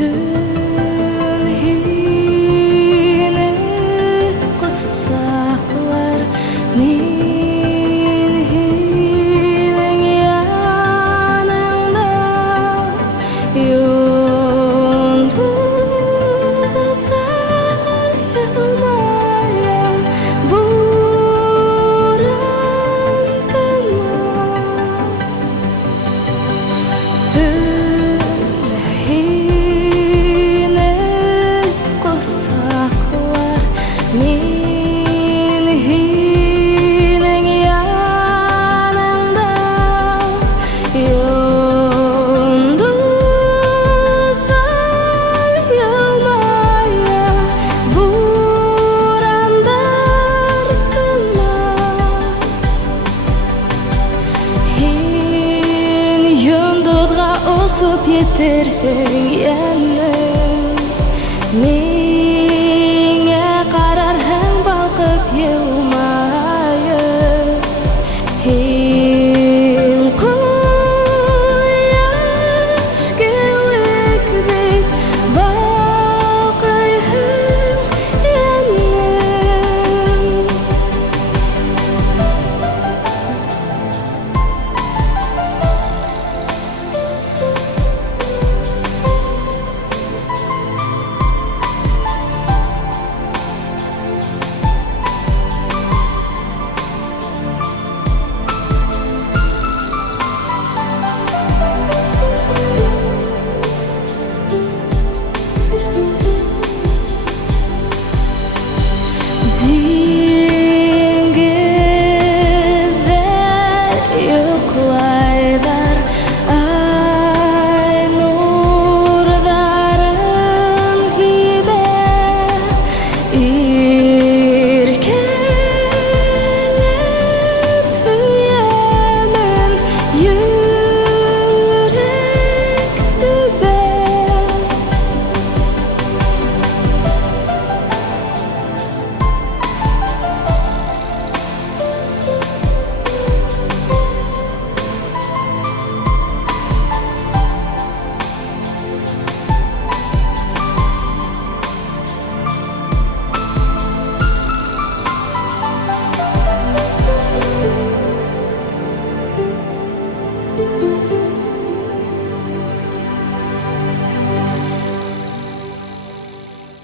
Tün hine kutsaklar min hinin yanında yıldızlar yılmaya burandıma. Tün hine kutsaklar min hinin yanında yıldızlar yılmaya burandıma. Hin yıldızga usup yetirhin yanım, mine qararhin balqıp yılmayıp. Hin quyaş kewek bit balqıyhin yanım. Dingizler yoklaylar ay nurların hibe irkelep hüyemen yürek tübe.